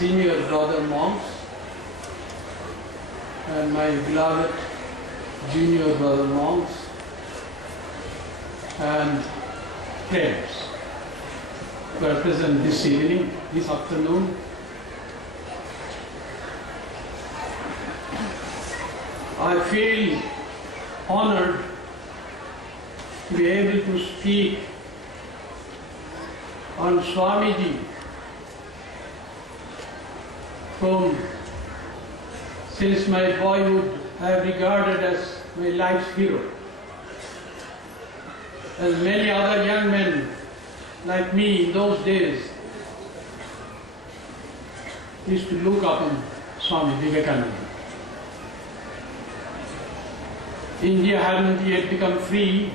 senior brother monks and my beloved junior brother monks and friends who are present this evening, this afternoon. I feel honored to be able to speak on Swamiji, whom since my boyhood I have regarded as my life's hero. As many other young men like me in those days used to look up on Swami Vivekananda. India hadn't yet become free,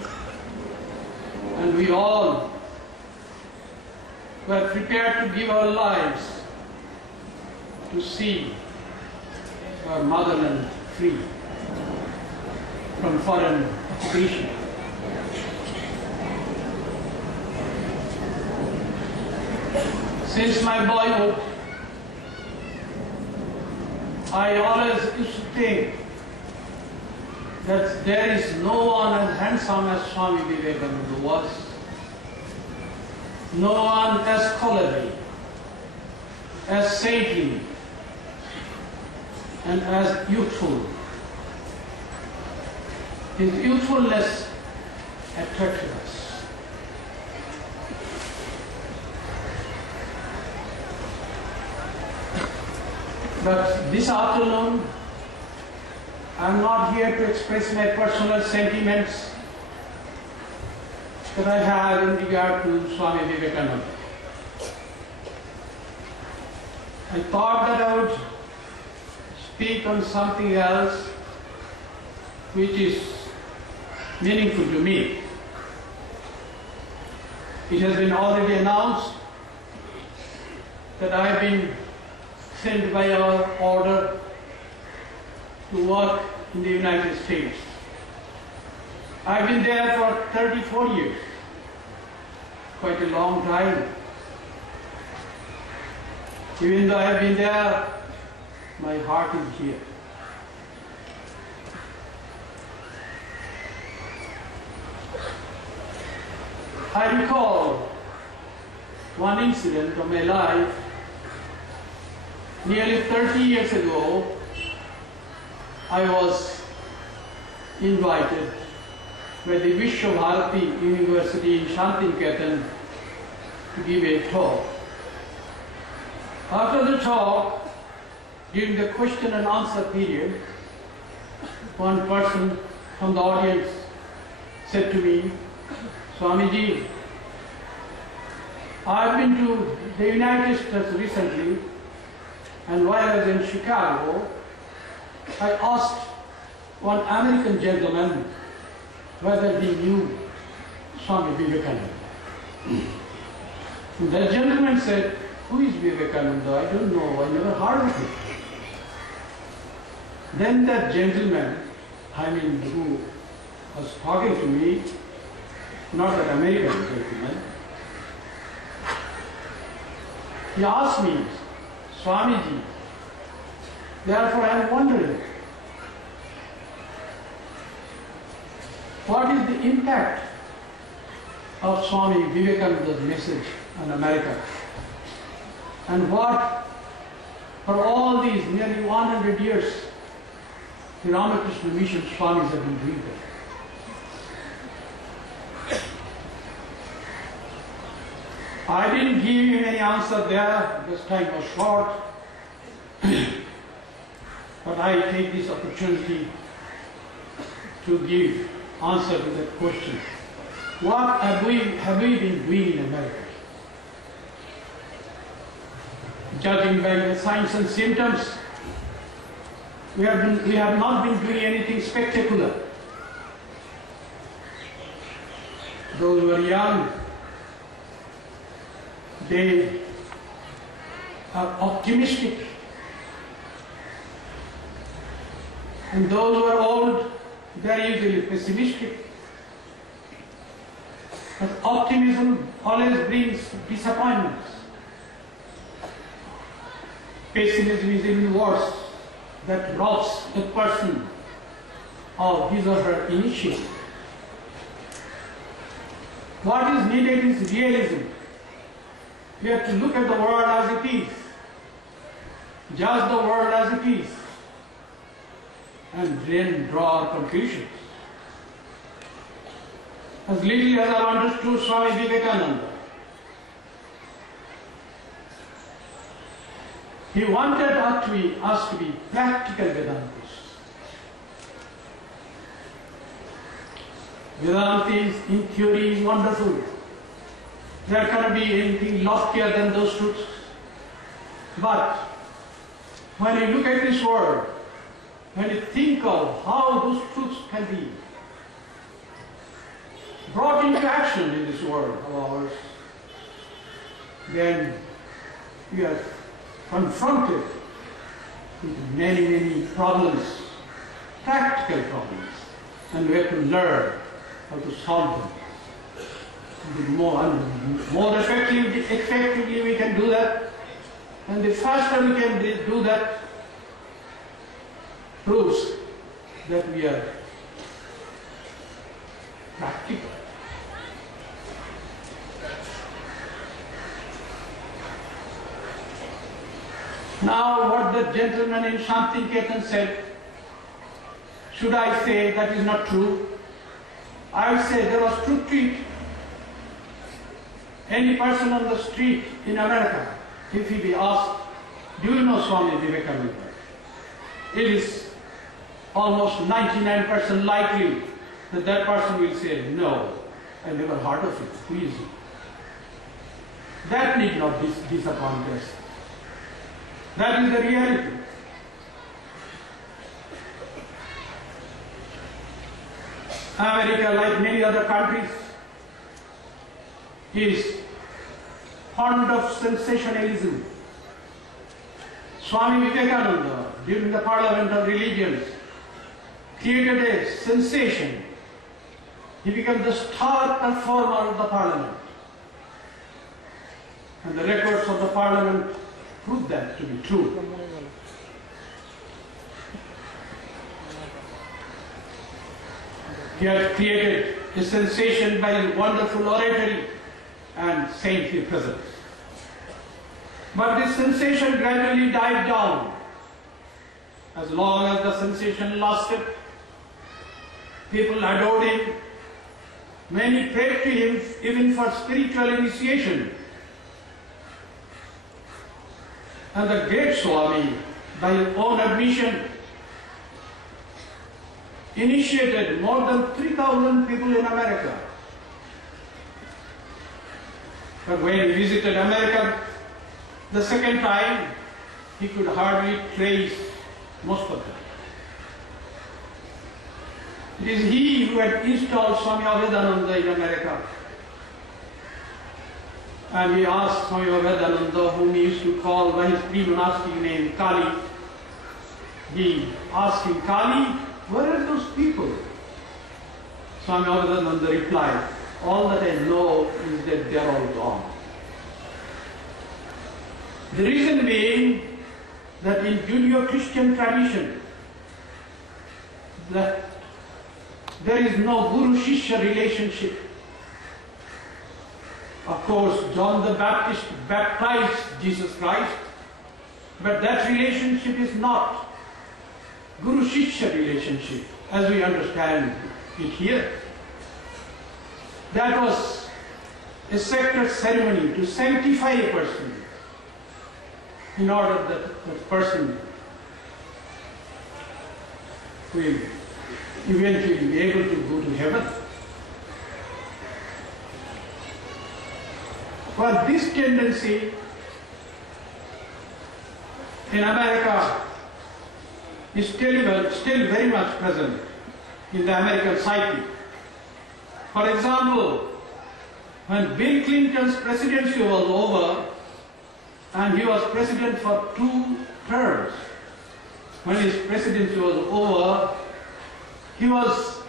and we all were prepared to give our lives to see our motherland free from foreign occupation. Since my boyhood, I always used to think that there is no one as handsome as Swami Vivekananda was, no one as scholarly, as saintly, and as youthful. His youthfulness attracted us. But this afternoon, I am not here to express my personal sentiments that I have in regard to Swami Vivekananda. I thought that I would speak on something else which is meaningful to me. It has been already announced that I have been sent by our order to work in the United States. I've been there for 34 years, quite a long time. Even though I've been there, my heart is here. I recall one incident of my life. Nearly 30 years ago, I was invited by the Vishwabharati University in Shantiniketan to give a talk. After the talk, during the question and answer period, one person from the audience said to me, "Swamiji, I've been to the United States recently, and while I was in Chicago, I asked one American gentleman whether he knew Swami Vivekananda. And that gentleman said, 'Who is Vivekananda? I don't know, I never heard of him.' Then that gentleman, who was talking to me, not that American gentleman, he asked me, 'Swamiji, therefore I am wondering, what is the impact of Swami Vivekananda's message on America? And what, for all these nearly 100 years, the Ramakrishna Mission Swamis have been doing there?' I didn't give him any answer there because time was short. But I take this opportunity to give answer to that question. What have we been doing in America? Judging by the signs and symptoms, we have not been doing anything spectacular. Those who are young, they are optimistic. And those who are old, they are usually pessimistic. But optimism always brings disappointments. pessimism is even worse. That robs a person of his or her initiative. What is needed is realism. We have to look at the world as it is, judge the world as it is, and then draw our conclusions. As little as I understood Swami Vivekananda, he wanted us to be practical Vedantists. Vedanta is, in theory, is wonderful. There cannot be anything loftier than those truths. But when you look at this world, when you think of how those truths can be brought into action in this world of ours, then we are confronted with many, many problems, practical problems, and we have to learn how to solve them. More effectively we can do that, and the faster we can do that proves that we are practical. Now, what the gentleman in Shantiniketan said, should I say that is not true? I would say there was truth to it. Any person on the street in America, if he be asked, do you know Swami Vivekananda? It is almost 99% likely that that person will say, no, I never heard of it. Who is he? That need not disappoint us. That is the reality. America, like many other countries, is fond of sensationalism. Swami Vivekananda, during the Parliament of Religions, created a sensation. He became the star performer of the Parliament. And the records of the Parliament prove that to be true. He had created a sensation by his wonderful oratory and saintly presence. But this sensation gradually died down. As long as the sensation lasted, people adored him. Many prayed to him even for spiritual initiation. And the great Swami, by his own admission, initiated more than 3,000 people in America. But when he visited America the second time, he could hardly trace most of them. It is he who had installed Swami Avedananda in America. And he asked Swami Avedananda, whom he used to call by his pre-monastic name Kali, he asked him, Kali, where are those people? Swami Avedananda replied, all that I know is that they are all gone. The reason being that in Judeo-Christian tradition, that there is no Guru-Shishya relationship. Of course, John the Baptist baptized Jesus Christ, but that relationship is not Guru-Shishya relationship as we understand it here. That was a sacred ceremony to sanctify a person in order that that person will eventually be able to go to heaven. Well, this tendency in America is still very much present in the American psyche. For example, when Bill Clinton's presidency was over, and he was president for 2 terms, when his presidency was over, he was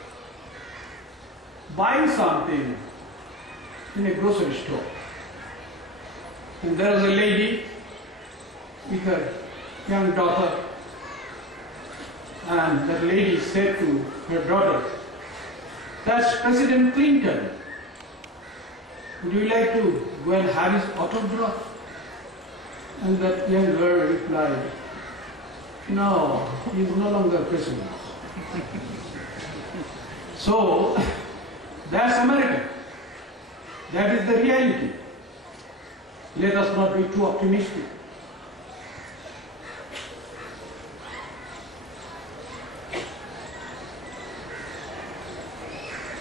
buying something in a grocery store. And there was a lady with her young daughter, and that lady said to her daughter, "That's President Clinton. Would you like to go and have his autograph?" And that young girl replied, "No, he is no longer president." So, that's America. That is the reality. Let us not be too optimistic.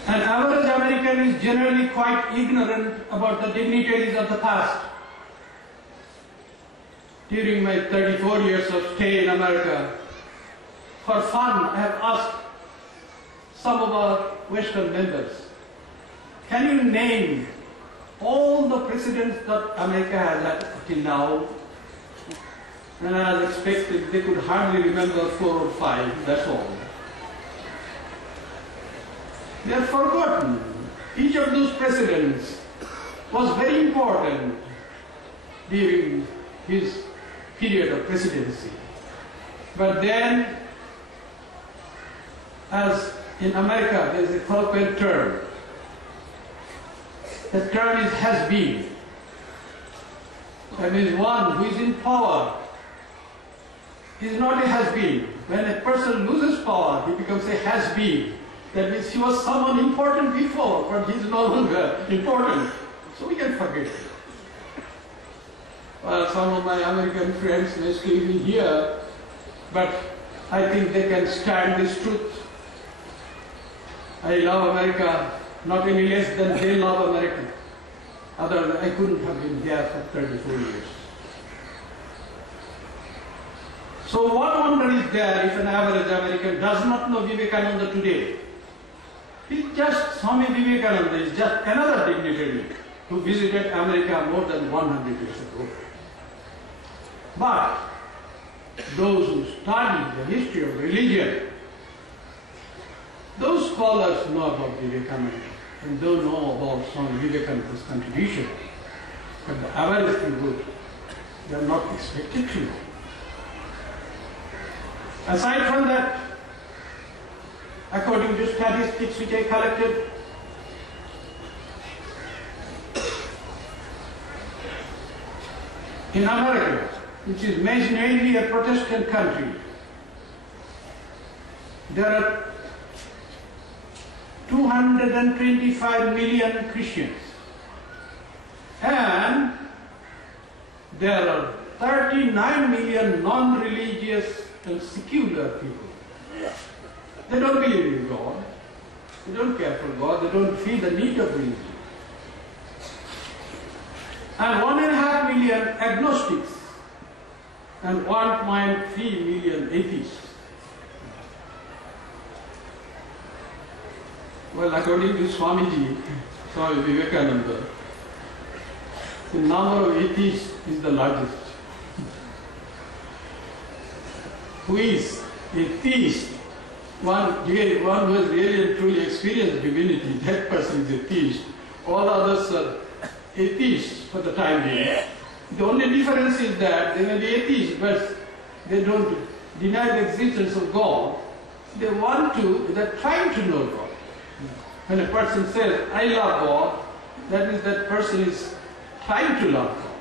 An average American is generally quite ignorant about the dignitaries of the past. During my 34 years of stay in America, for fun, I have asked some of our Western members, "Can you name all the presidents that America has had till now?" And as expected, they could hardly remember 4 or 5, that's all. They are forgotten. Each of those presidents was very important during his period of presidency. But then, as in America, there is a colloquial term. The term is has been. That means one who is in power is not a has been. When a person loses power, he becomes a has been. That means he was someone important before, but he is no longer important. So we can forget it. Well, some of my American friends may still be here, but I think they can stand this truth. I love America not any less than they love America. Otherwise, I couldn't have been there for 34 years. So what wonder is there if an average American does not know Vivekananda today? He's just, Swami Vivekananda is just another dignitary who visited America more than 100 years ago. But those who study the history of religion, those scholars know about Vivekananda and don't know about Swami Vivekananda's contribution. But the average people, they are not expected to know. Aside from that, according to statistics which I collected, in America, which is mainly a Protestant country, there are 225 million Christians, and there are 39 million non-religious and secular people. They don't believe in God, they don't care for God, they don't feel the need of religion. And 1.5 million agnostics and 1.3 million atheists. Well, according to Swamiji, Swami Vivekananda, the number of atheists is the largest. Who is a theist? One who has really and truly experienced divinity, that person is a theist. All others are atheists for the time being. The only difference is that they may be atheists, but they don't deny the existence of God. They're trying to know God. When a person says, "I love God," that means that person is trying to love God.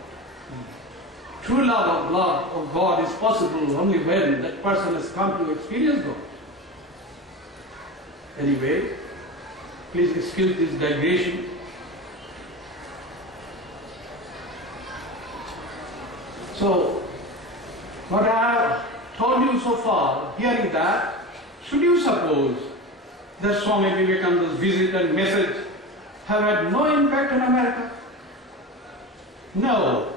True love of God is possible only when that person has come to experience God. Anyway, please excuse this digression. So, what I have told you so far, hearing that, should you suppose that Swami Vivekananda's visit and message have had no impact on America? No.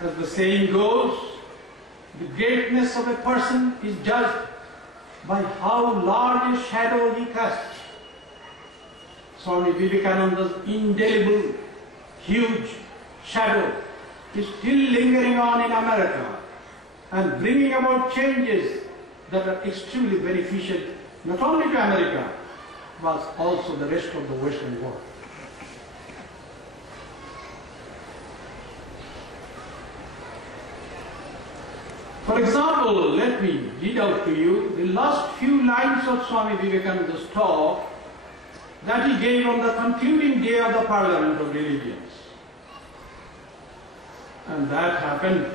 As the saying goes, the greatness of a person is judged by how large a shadow he casts. Swami Vivekananda's indelible, huge shadow is still lingering on in America and bringing about changes that are extremely beneficial not only to America, but also the rest of the Western world. For example, let me read out to you the last few lines of Swami Vivekananda's talk that he gave on the concluding day of the Parliament of Religions. And that happened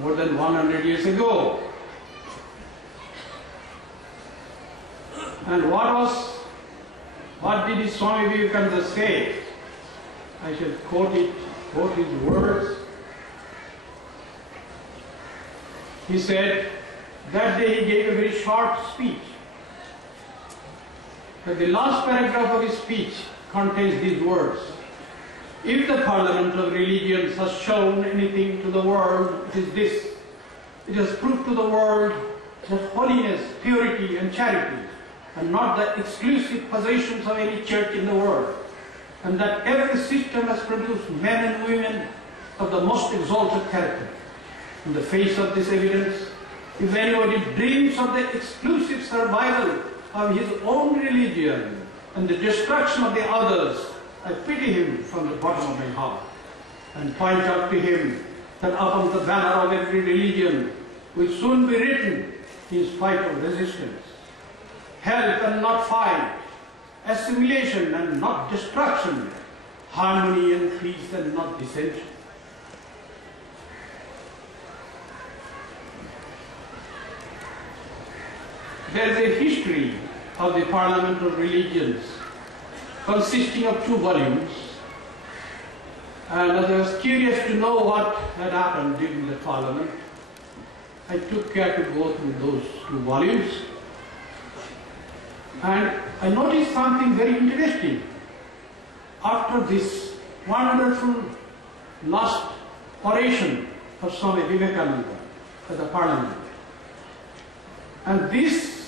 more than 100 years ago. And what did Swami Vivekananda say? I shall quote his words. He said, that day he gave a very short speech. But the last paragraph of his speech contains these words. If the Parliament of Religions has shown anything to the world, it is this. It has proved to the world that holiness, purity and charity are not the exclusive possessions of any church in the world, and that every system has produced men and women of the most exalted character. In the face of this evidence, if anybody dreams of the exclusive survival of his own religion and the destruction of the others, I pity him from the bottom of my heart and point out to him that upon the banner of every religion will soon be written in spite of resistance, help and not fight, assimilation and not destruction, harmony and peace and not dissension. There is a history of the Parliament of Religions consisting of 2 volumes, and as I was curious to know what had happened during the Parliament, I took care to go through those 2 volumes, and I noticed something very interesting. After this wonderful last oration of Swami Vivekananda at the Parliament, and this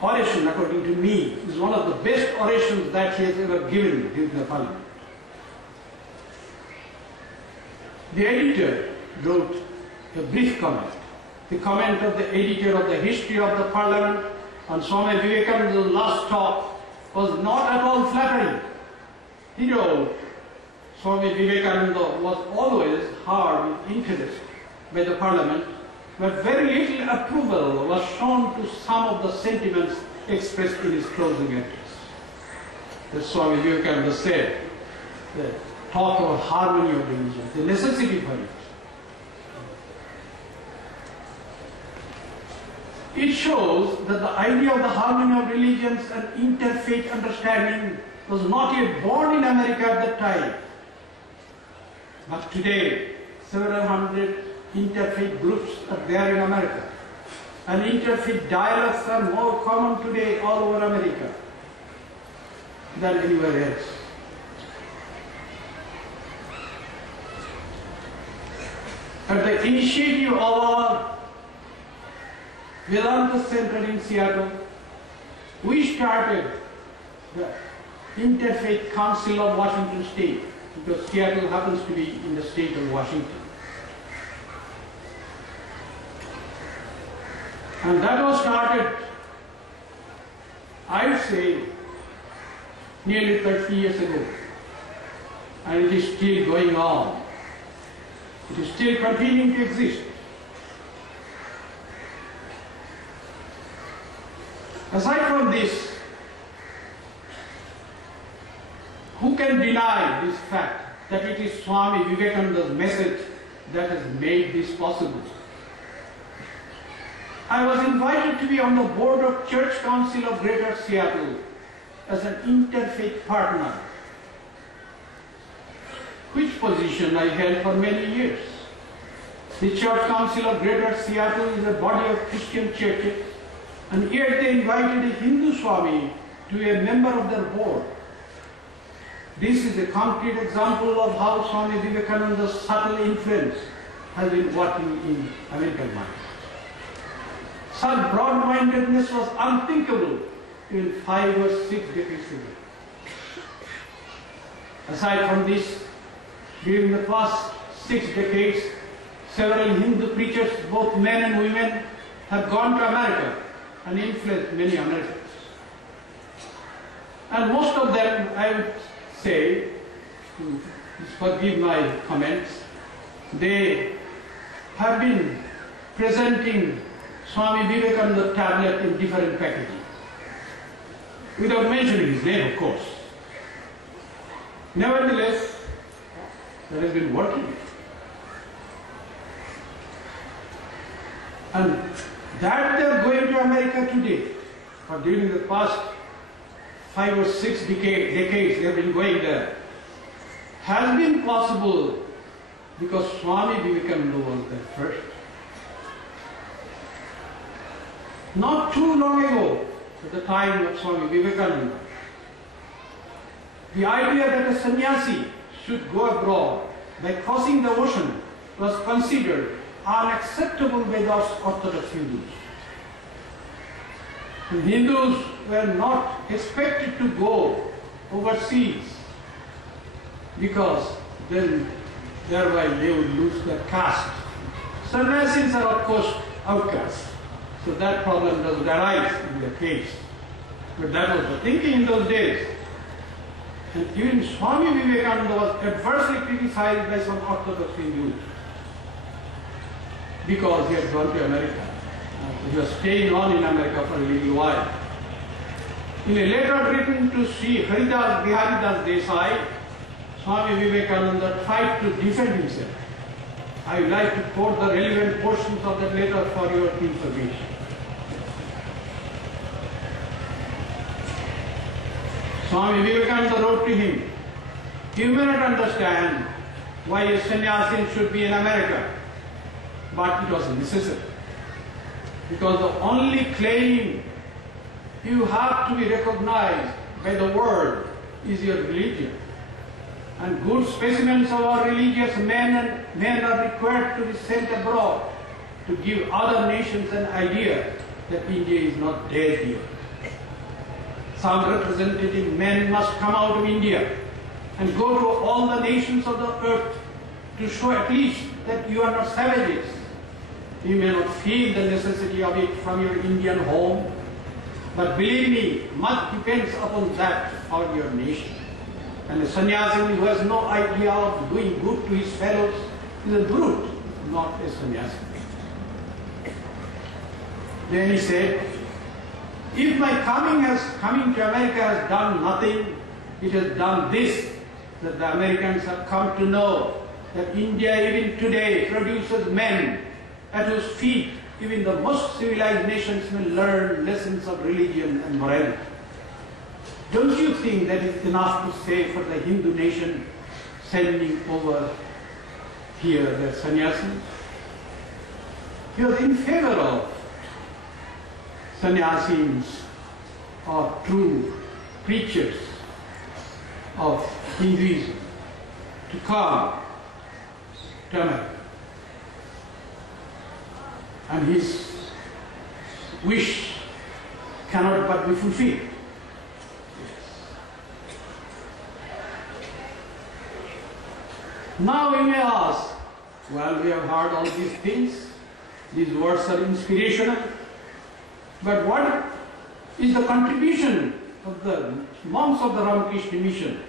oration, according to me, is one of the best orations that he has ever given during the Parliament. The editor wrote a brief comment. The comment of the editor of the history of the Parliament on Swami Vivekananda's last talk was not at all flattering. He wrote, Swami Vivekananda was always hard with interest by the Parliament, but very little approval was shown to some of the sentiments expressed in his closing address. As Swami Vivekananda said, the talk of harmony of religion, the necessity for it. It shows that the idea of the harmony of religions and interfaith understanding was not yet born in America at that time. But today, several hundred interfaith groups are there in America, and interfaith dialogues are more common today all over America than anywhere else. At the initiative of our Vedanta Center in Seattle, we started the Interfaith Council of Washington State, because Seattle happens to be in the state of Washington. And that was started, I would say, nearly 30 years ago. And it is still going on. It is still continuing to exist. Aside from this, who can deny this fact that it is Swami Vivekananda's message that has made this possible? I was invited to be on the board of Church Council of Greater Seattle as an interfaith partner, which position I held for many years. The Church Council of Greater Seattle is a body of Christian churches, and here they invited a Hindu Swami to be a member of their board. This is a concrete example of how Swami Vivekananda's subtle influence has been working in American mind. Such broad-mindedness was unthinkable even 5 or 6 decades ago. Aside from this, during the past 6 decades, several Hindu preachers, both men and women, have gone to America and influenced many Americans. And most of them, I would say, forgive my comments, they have been presenting Swami Vivekananda tablet in different packaging, without mentioning his name, of course. Nevertheless, that has been working. And that they are going to America today, or during the past 5 or 6 decades they have been going there, has been possible because Swami Vivekananda was there first. Not too long ago, at the time of Swami Vivekananda, the idea that a sannyasi should go abroad by crossing the ocean was considered unacceptable by the Orthodox Hindus. The Hindus were not expected to go overseas because then thereby they would lose their caste. Sannyasis are of course outcasts, so that problem doesn't arise in their case. But that was the thinking in those days. And even Swami Vivekananda was adversely criticized by some Orthodox Hindus because he had gone to America. He was staying on in America for a little while. In a letter written to Sri Haridas Desai, Swami Vivekananda tried to defend himself. I would like to quote the relevant portions of that letter for your information. Swami Vivekananda wrote to him, "You may not understand why a sannyasi should be in America, but it was necessary. Because the only claim you have to be recognized by the world is your religion. And good specimens of our religious men are required to be sent abroad to give other nations an idea that India is not dead yet. Some representative men must come out of India and go to all the nations of the earth to show at least that you are not savages. You may not feel the necessity of it from your Indian home, but believe me, much depends upon that for your nation. And a sannyasi who has no idea of doing good to his fellows is a brute, not a sannyasi." Then he said, "If my coming to America has done nothing, it has done this, that the Americans have come to know that India even today produces men at whose feet even the most civilized nations may learn lessons of religion and morality. Don't you think that is enough to say for the Hindu nation sending over here their sannyasis?" He was in favor of sannyasis or true preachers of Hinduism to come to America. And his wish cannot but be fulfilled. Now we may ask, well, we have heard all these things, these words are inspirational, but what is the contribution of the monks of the Ramakrishna mission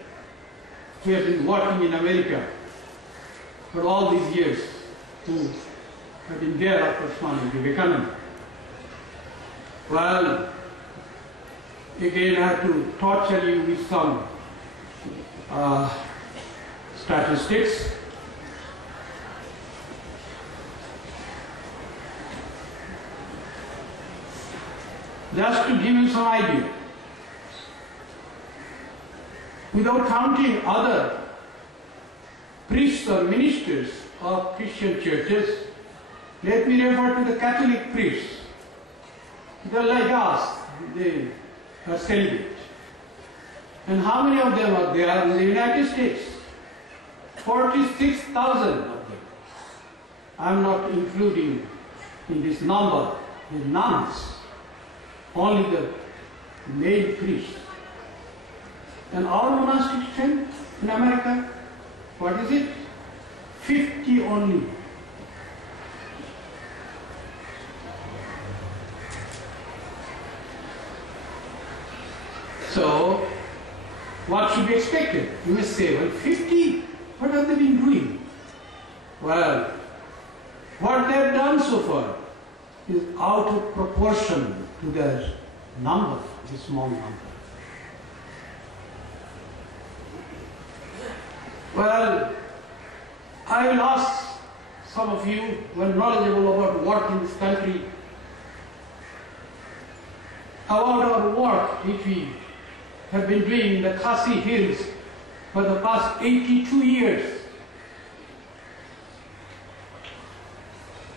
who have been working in America for all these years, who have been there after Swami Vivekananda? Well, again I have to torture you with some statistics. Just to give you some idea, without counting other priests or ministers of Christian churches, let me refer to the Catholic priests. They are like us, they are celibate. And how many of them are there in the United States? 46,000 of them. I am not including in this number the nuns, only the male priests. And our monastic strength in America, what is it? 50 only. So, what should be expected? You may say, well, 50, what have they been doing? Well, What they have done so far is out of proportion to their number, the small number. Well, I will ask some of you who are knowledgeable about work in this country about our work which we have been doing in the Khasi Hills for the past 82 years.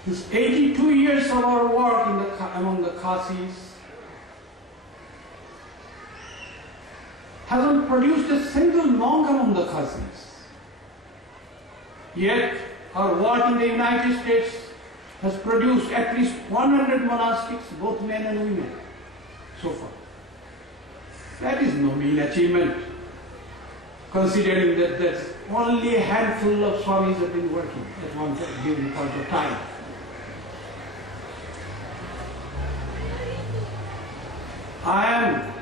This 82 years of our work among the Khasis hasn't produced a single monk among the Khasis. Yet, our work in the United States has produced at least 100 monastics, both men and women, so far. That is no mean achievement, considering that there's only a handful of swamis have been working at one given point of time. I am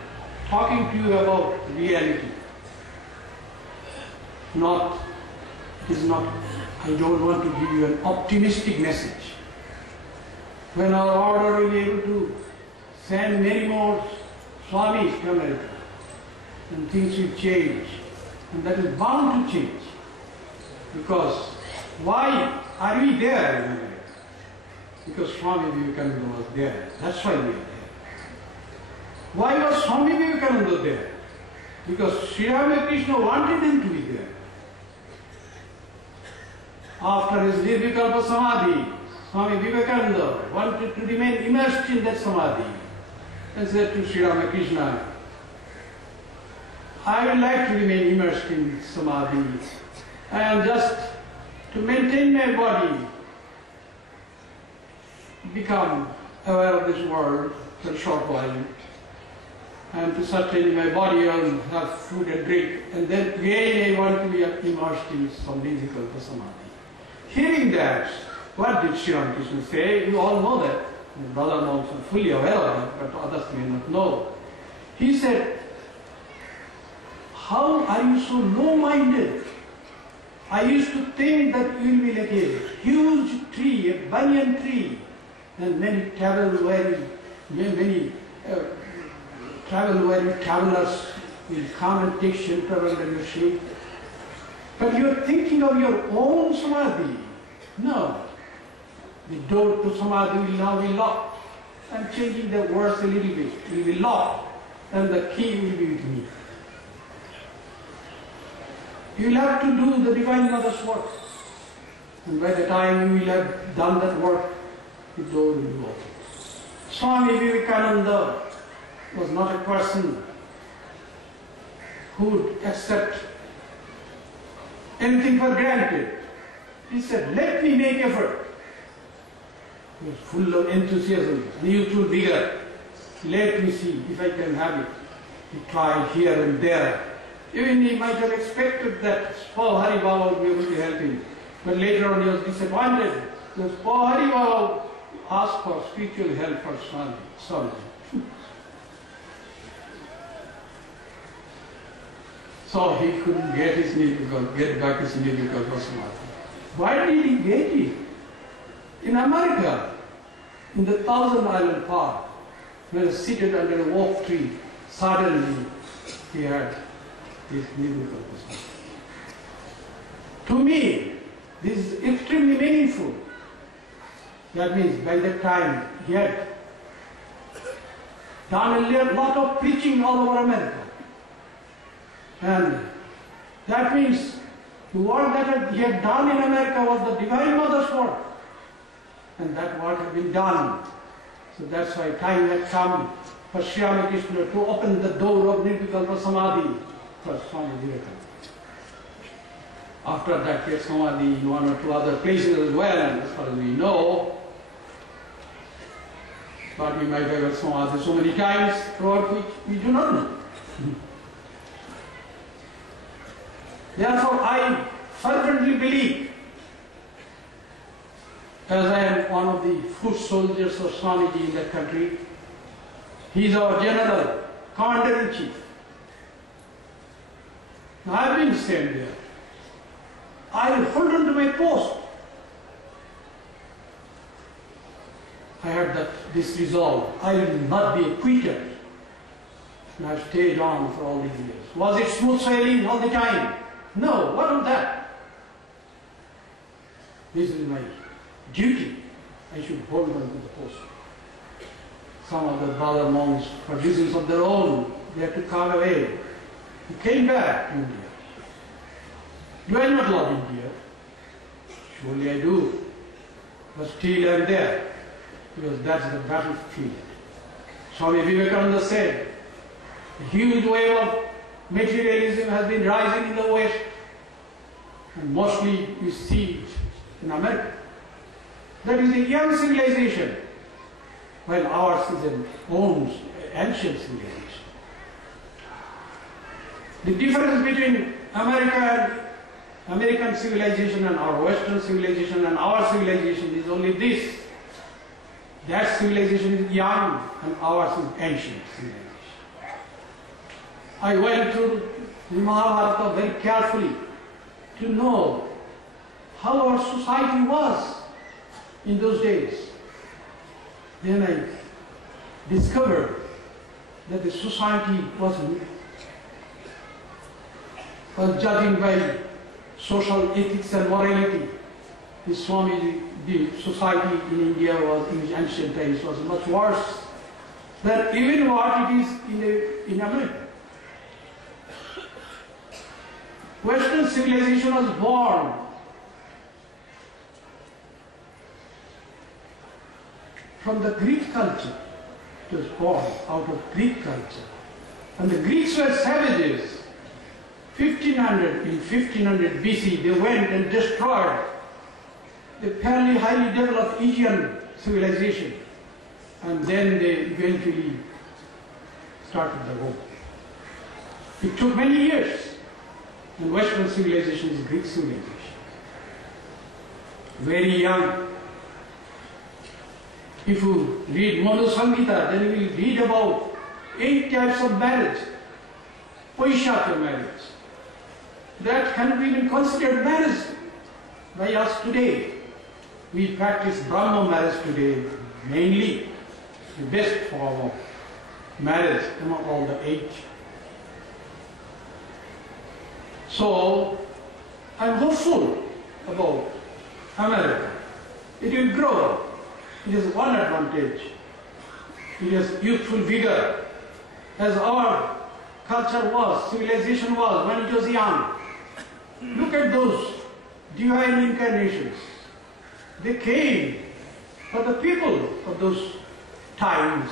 talking to you about reality. I don't want to give you an optimistic message. When our order will be able to send many more swamis to America, and things will change, and that is bound to change. Because why are we there in America? Because Swami Vivekananda was there. That's why we are there. Why was Swami Vivekananda there? Because Sri Ramakrishna wanted him to be there. After his Nirvikalpa Samadhi, Swami Vivekananda wanted to remain immersed in that Samadhi and said to Sri Ramakrishna, I would like to remain immersed in Samadhi and just to maintain my body, become aware of this world for a short while, and to sustain my body and have food and drink, and then again I want to be immersed in some Nirvikalpa Samadhi. Hearing that, what did Sri Ramakrishna say? You all know that. The brother knows, fully aware of that, but others may not know. He said, how are you so low-minded? I used to think that you will be like a huge tree, a banyan tree, and many travel-weary travelers will come and take shelter under your shade. But you are thinking of your own Samadhi. No. The door to Samadhi will now be locked. I am changing the words a little bit. It will be locked, and the key will be with me. You will have to do the Divine Mother's work. And by the time you will have done that work, the door will be open. Swami Vivekananda was not a person who would accept anything for granted. He said, let me make effort. He was full of enthusiasm, youthful vigor. Let me see if I can have it. He tried here and there. Even he might have expected that Paul Hari Baba would be able to help him. But later on he was disappointed because Paul Hari Baba asked for spiritual help for Swami. So he couldn't get back his Nirvikalpa Samadhi. Why did he get it? In America, in the Thousand Island Park, he was seated under a oak tree. Suddenly, he had his Nirvikalpa Samadhi. To me, this is extremely meaningful. That means by that time, he had done a lot of preaching all over America. And that means the work that he had done in America was the Divine Mother's work. And that work had been done. So that's why time had come for Sri Ramakrishna to open the door of Nirvikalpa Samadhi for Swami Vivekananda. After that, he had Samadhi in one or two other places as well, as far as we know. But we might have had Samadhi so many times throughout which we do not know. Therefore, I fervently believe, as I am one of the foot soldiers of Swamiji in that country, he is our general, commander-in-chief. Now, I have been sent there. I will hold on to my post. this resolve, I will not be a quitter. And I've stayed on for all these years. Was it smooth sailing all the time? No, what of that? This is my duty. I should hold on to the post. Some of the brother monks, for reasons of their own, they had to come away. He came back to India. Do I not love India? Surely I do. But still I am there, because that's the battlefield. Swami Vivekananda said, a huge wave of materialism has been rising in the West, and mostly you see it in America. That is a young civilization, while ours is an old, ancient civilization. The difference between American civilization and our Western civilization and our civilization is only this. That civilization is young and ours is ancient civilization. I went through the Mahabharata very carefully to know how our society was in those days. Then I discovered that the society was judging by social ethics and morality. The swamiji, the society in India was, in ancient times, was much worse than even what it is in America. Western civilization was born from the Greek culture. It was born out of Greek culture. And the Greeks were savages. In 1500 BC, they went and destroyed the fairly highly developed Asian civilization. And then they eventually started the war. It took many years. And Western civilization is Greek civilization. Very young. If you read Manu Samhita, then you will read about 8 types of marriage. Vaishakya marriage. That cannot be even considered marriage by us today. We practice Brahma marriage today, mainly the best form of marriage among all the 8. So, I am hopeful about America. It will grow. It has one advantage. It has youthful vigor, as our culture was, civilization was when it was young. Look at those divine incarnations. They came for the people of those times.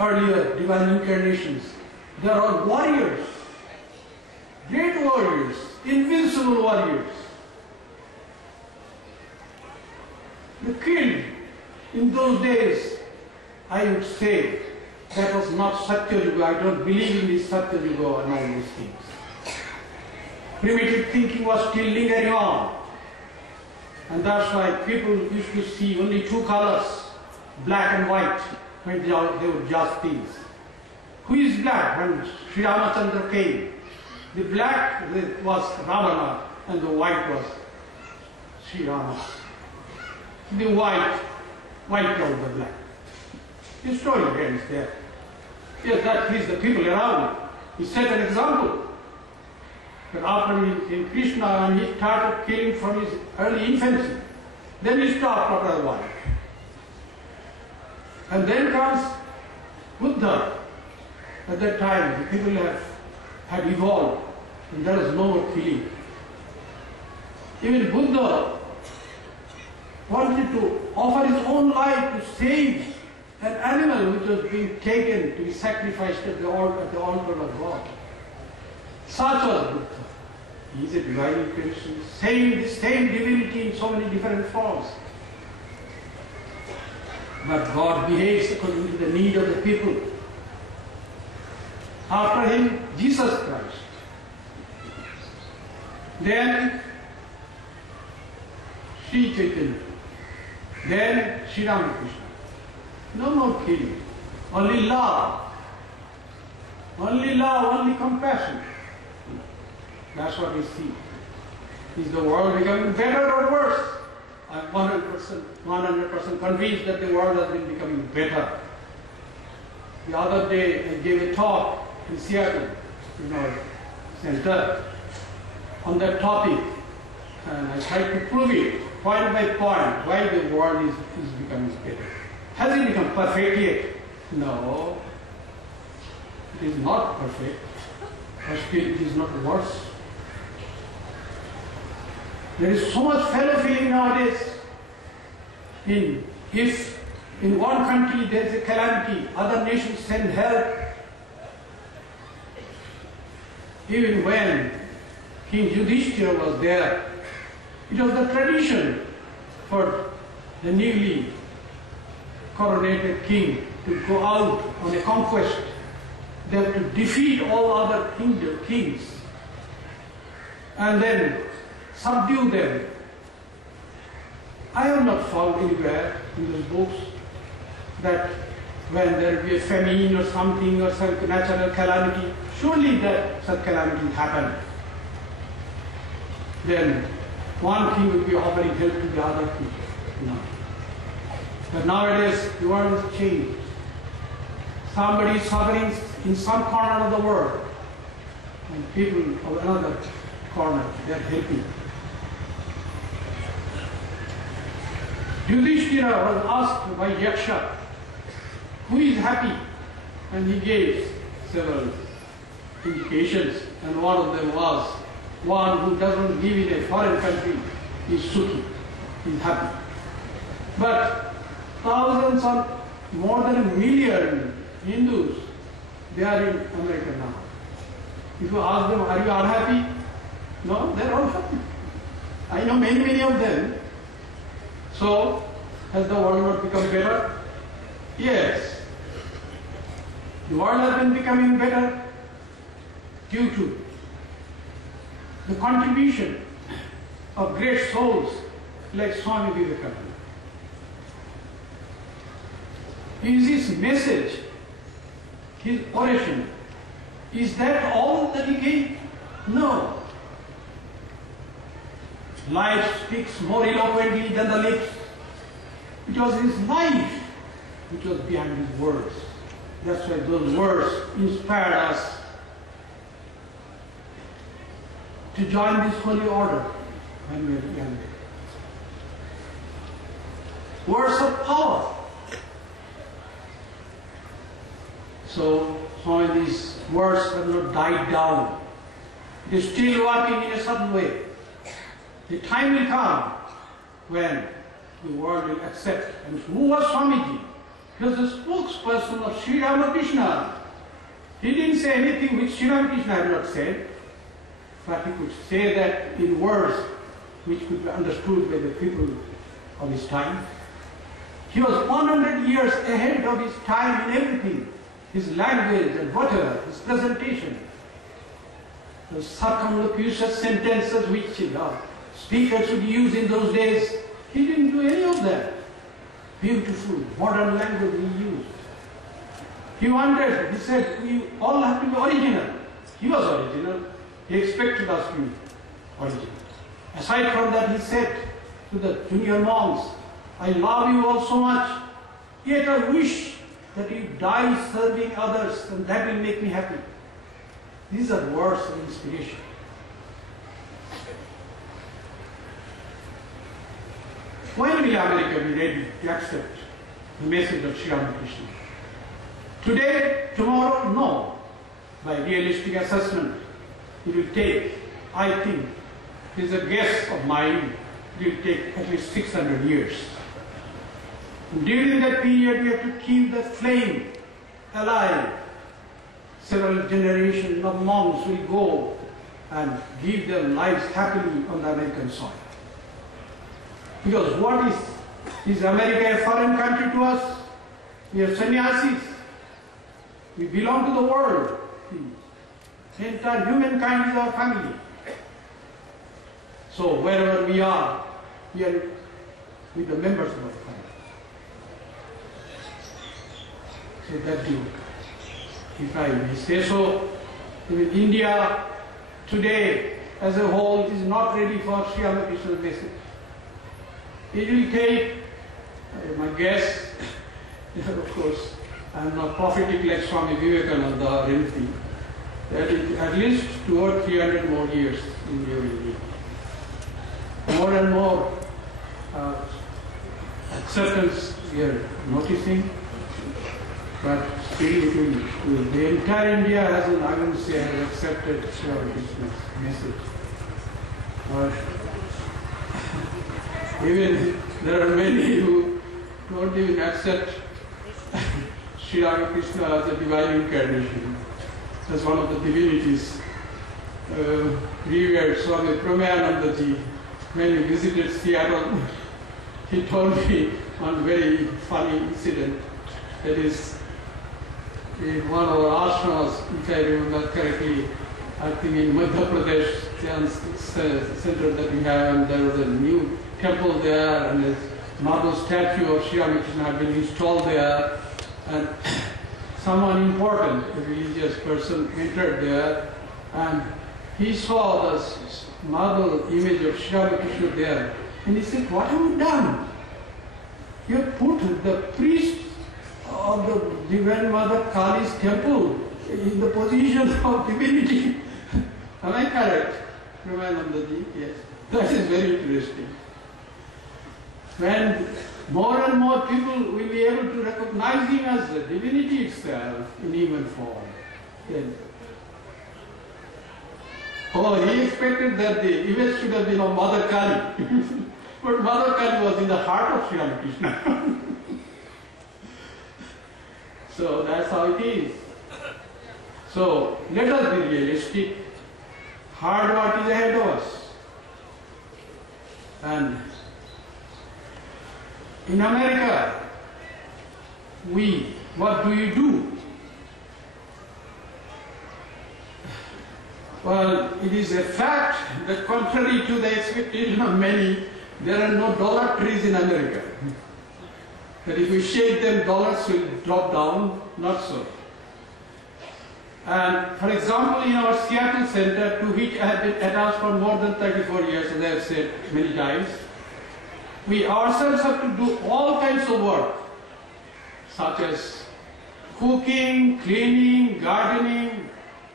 Earlier divine incarnations. They are all warriors. Great warriors, invincible warriors. They killed in those days. I would say that was not Satya Yuga. I don't believe in this Satya Yuga and all these things. Primitive thinking was still lingering on. And that's why people used to see only 2 colors, black and white, when they would judge things. Who is black? When Sri Ramachandra came, the black was Ravana and the white was Sri Rama. The white called the black. The story ends there. Yes, that pleased the people around. He set an example. But after in Krishna, and he started killing from his early infancy, then he stopped after a while. And then comes Buddha. At that time, the people had evolved, and there was no more killing. Even Buddha wanted to offer his own life to save an animal which was being taken to be sacrificed at the altar of God. Such was Buddha. He is a divine incarnation, the same divinity in so many different forms. But God behaves according to the need of the people. After him, Jesus Christ. Then Sri Chaitanya. Then Sri Ramakrishna. No more killing. Only love. Only love, only compassion. That's what we see. Is the world becoming better or worse? I'm 100% convinced that the world has been becoming better. The other day I gave a talk in Seattle, in our center, on that topic, and I tried to prove it point by point why the world is becoming better. Has it become perfect yet? No, it is not perfect, but still it is not worse. There is so much fellow feeling nowadays. If in one country there is a calamity, other nations send help. Even when King Yudhishthira was there, it was the tradition for the newly coronated king to go out on a conquest. They have to defeat all other kings and then subdue them. I have not found anywhere in those books that when there will be a famine or something or some natural calamity, surely that such calamity happen. Then one king will be offering help to the other king. No. But nowadays the world has changed. Somebody is suffering in some corner of the world, and people of another corner, they are helping. Yudhishthira was asked by Yaksha, who is happy? And he gave several indications, and one of them was, one who doesn't live in a foreign country is sukhi, is happy. But thousands or more than 1 million Hindus, they are in America now. If you ask them, are you unhappy? No, they are all happy. I know many of them. So, has the world not become better? Yes. The world has been becoming better due to the contribution of great souls like Swami Vivekananda. Is his message, his oration, is that all that he gave? No. Life speaks more eloquently than the lips. It was his life which was behind his words. That's why those words inspired us to join this holy order when we were young. Words of power. So, some of these words have not died down. It is still working in a certain way. The time will come when the world will accept. And who was Swamiji? He was the spokesperson of Sri Ramakrishna. He didn't say anything which Sri Ramakrishna had not said, but he could say that in words which could be understood by the people of his time. He was 100 years ahead of his time in everything. His language and whatever, his presentation. The circumlocution sentences which speakers would use in those days, he didn't do any of that. Beautiful, modern language he used. He said, we all have to be original. He was original. He expected us to be original. Aside from that, he said to the junior monks, I love you all so much, yet I wish that you die serving others, and that will make me happy. These are words of inspiration. When will America be ready to accept the message of Sri Ramakrishna? Today, tomorrow, no. By realistic assessment, it will take, I think, it is a guess of mine, it will take at least 600 years. During that period, we have to keep the flame alive. Several generations of monks will go and give their lives happily on the American soil. Because what is America a foreign country to us? We are sannyasis. We belong to the world. The entire humankind is our family. So wherever we are with the members of our family. So that you, if I may say so, in India today as a whole is not ready for Sri Ramakrishna's message. It will take, my guess, of course, I am not prophetic like Swami Vivekananda or anything, that it, at least 200 or 300 more years in your India. More and more acceptance we are noticing, but still it will, the entire India hasn't, I wouldn't say, has accepted Sri Krishna's message. Or even there are many who don't even accept Sri Krishna as a divine incarnation, as one of the divinities. Revered Swami Pramanandaji, when he visited Seattle, he told me one very funny incident. That is, in one of our ashramas, if I remember correctly, I think in Madhya Pradesh center that we have, and there was a new temple there, and a marble statue of Sri Krishna had been installed there, and someone important, a religious person, entered there, and he saw the marble image of Sri Krishna there, and he said, "What have you done? You have put the priest of the Divine Mother Kali's temple in the position of divinity." Am I correct, Ramanandaji? Yes. That is very interesting. When more and more people will be able to recognize him as the divinity itself in human form, then he expected that the image should have been of Mother Kali. But Mother Kali was in the heart of Sri Krishna. So that's how it is. So let us be realistic. Hard work is ahead of us. And in America, what do you do? Well, it is a fact that contrary to the expectation of many, there are no dollar trees in America. That if we shake them, dollars will drop down. Not so. And for example, in our Seattle center, to which I have been attached for more than 34 years, as I have said many times, we ourselves have to do all kinds of work, such as cooking, cleaning, gardening,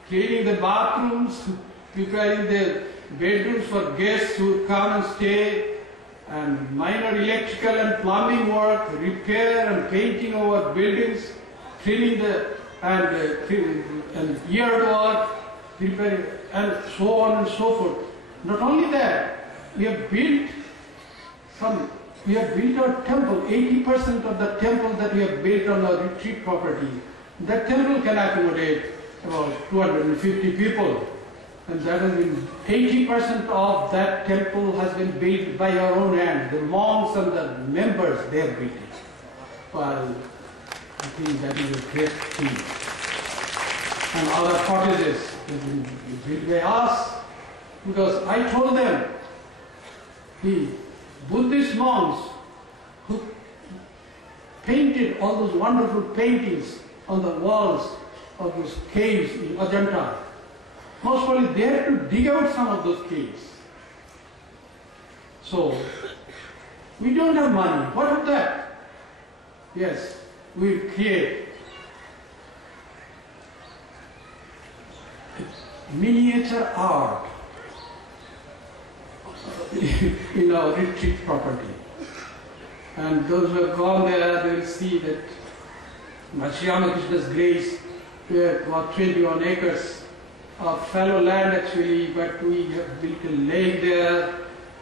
cleaning the bathrooms, preparing the bedrooms for guests who come and stay, and minor electrical and plumbing work, repair and painting our buildings, cleaning the and yard work, preparing, and so on and so forth. Not only that, we have built our temple. 80% of the temple that we have built on our retreat property, that temple can accommodate about 250 people. And that has been 80% of that temple has been built by our own hands. The monks and the members, they have built it. Well, I think that is a great thing. And other cottages have been built by us, because I told them, the Buddhist monks who painted all those wonderful paintings on the walls of those caves in Ajanta, most probably they had to dig out some of those caves. So, we don't have money. What of that? Yes, we'll create miniature art in our retreat property. And those who have gone there, they will see that by Sri Krishna's grace, we have about 21 acres of fallow land actually, but we have built a lake there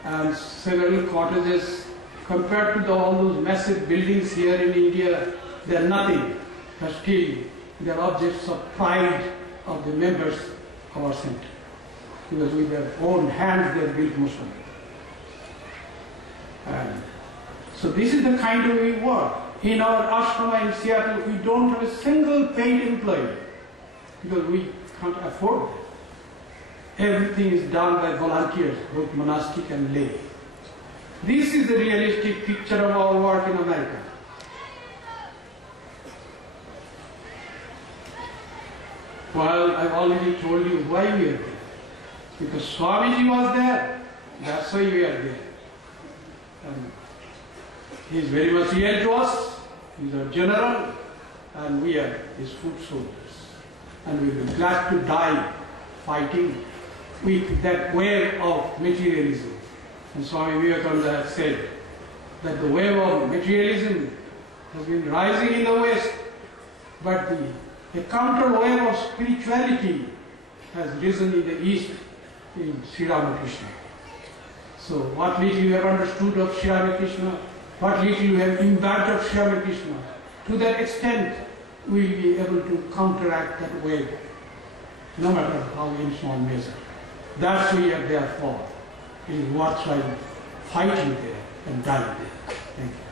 and several cottages. Compared to all those massive buildings here in India, they are nothing, but still they are objects of pride of the members of our center. Because with their own hands they have built most of it. And so this is the kind of we work. In our ashrama in Seattle, we don't have a single paid employee because we can't afford it. Everything is done by volunteers, both monastic and lay. This is the realistic picture of our work in America. Well, I've already told you why we are there. Because Swamiji was there, that's why we are there. And He is very much real to us. He is our general, and we are his foot soldiers. And we will be glad to die fighting with that wave of materialism. And Swami Vivekananda has said that the wave of materialism has been rising in the West, but the counter wave of spirituality has risen in the East in Sri Ramakrishna. So what little you have understood of Sri Ramakrishna, what little you have imbibed of Sri Ramakrishna, to that extent we will be able to counteract that wave, no matter how in small measure. That's what we are there for. It is worthwhile fighting there and dying there. Thank you.